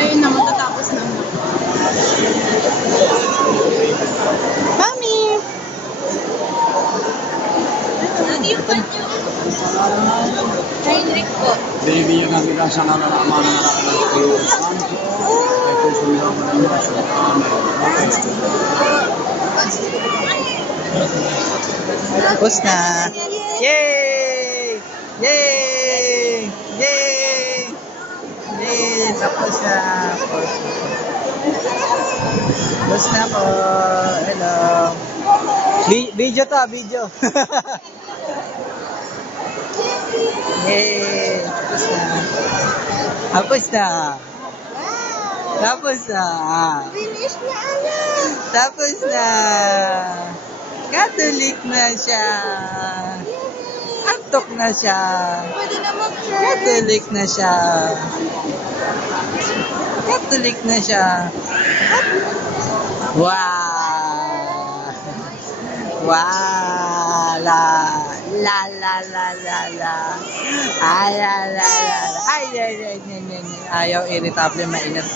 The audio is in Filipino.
Ayun na, matatapos na. Mami! Ano yung panyo? Heinrich po. Binibigyan kita sa nalalaman na nakakalaman Santo ay kusundan mo ng mga sultan. Tapos na. Yay! Yay! Yay! Yay! Tapos na. Tapos na po. Hello. Video to, video. Yay! Tapos na. Tapos na. Tapos na. Finish na, Ana! Tapos na. Catholic na siya. Antok na siya. Pwede na mag-church. Catholic na siya. Catholic na siya. Wow! Wow! La la la la la la. Ay la la la. Ay, ay, ay, ay, ay, ay. Ayaw irritable, mainit.